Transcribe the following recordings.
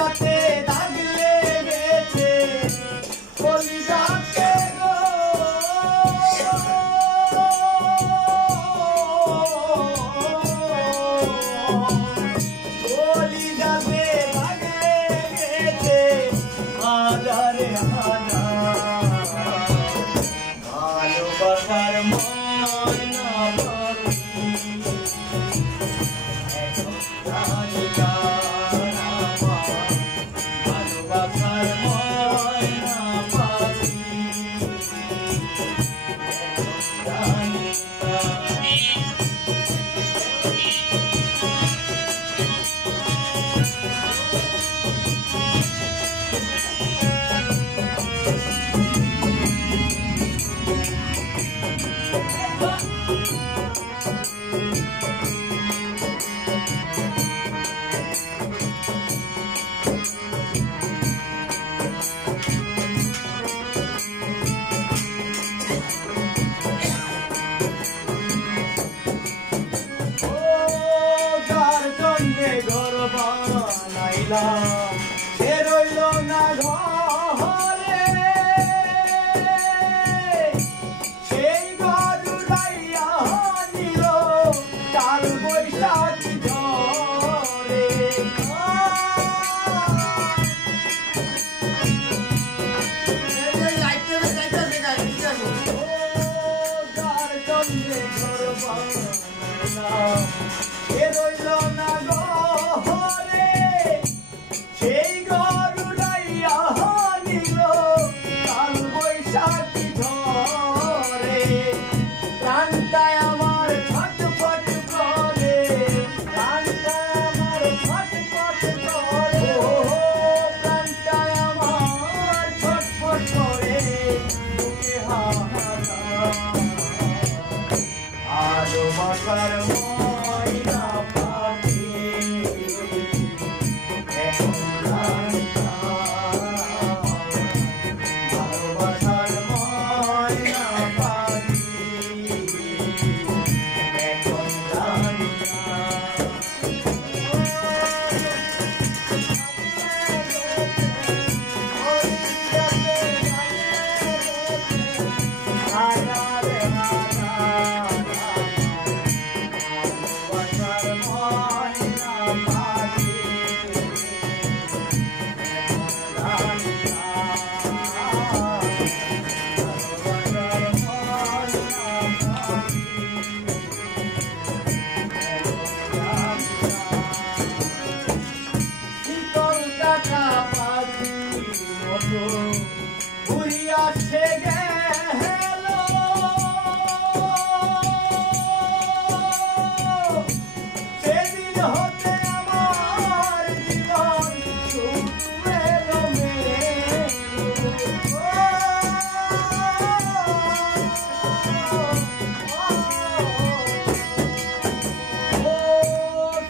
যাতে দাগ লেগেছে কলিজাতে গো কলিজাতে দাগ লেগেছে হাজারে হাজার ভালোবাসার ময়না পাখি এখন জানি না ভালোবাসার ময়না পাখি এখন জানি না সে রইল না ঘরে সেই ঘর উড়াইয়া নিল কাল বৈশাখী ঝড়ে সে রইল না ঘরে সেই ঘর উড়াইয়া নিল কাল বৈশাখী ঝড়ে প্রাণটায় আমার ছটফট করে প্রাণটায় আমার ছটফট করে প্রাণটায় আমার ছটফট করে বুকে হাহাকার ভালোবাসার ময়না পাখি ভালোবাসার ময়না পাখি এখন জানি উড়িয়া সে গেল সেদিন হতে আমার জীবন শুরু এলো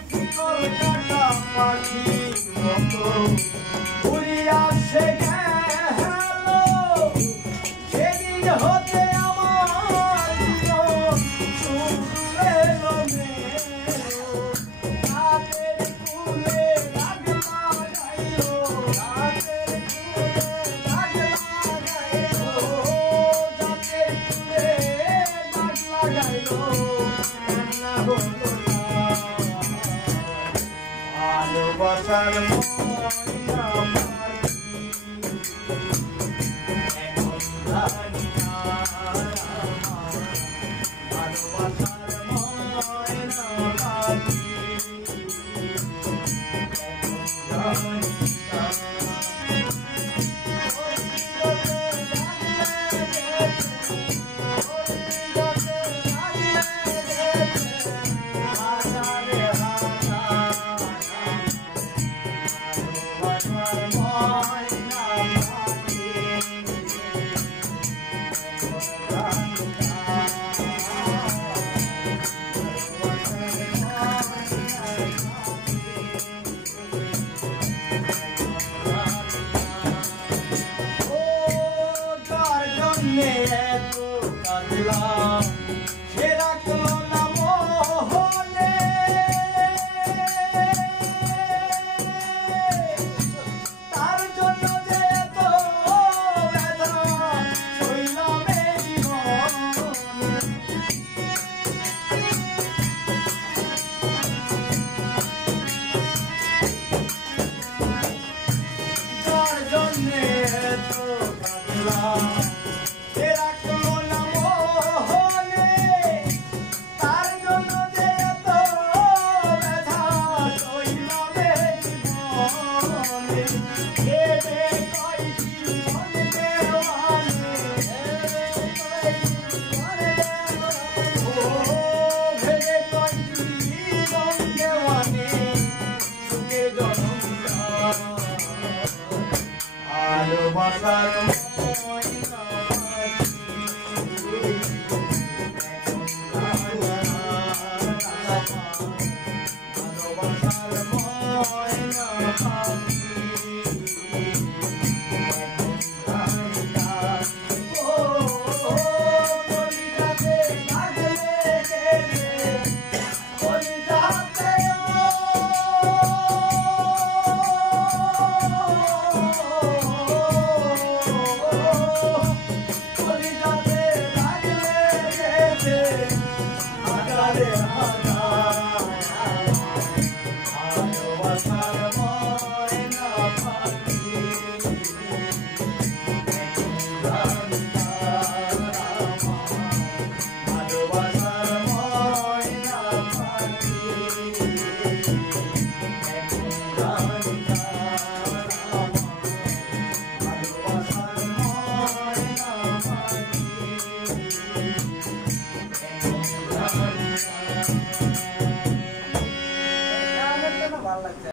শিকল কাটা পাখির মতো উড়িয়া সে হতে আমার জীবন শুরু এলো রাতের কুলে রাগ লাগাইলো রাতের কুলে রাগ লাগাইলো রাতের কুলে রাগ লাগাইলো না হলো না ভালোবাসার ময়না পাখি এখন জানি ভালোবাসার ময়না পাখি এখন জানি ভালোবাসার ময়না ভালোবাসার ময়না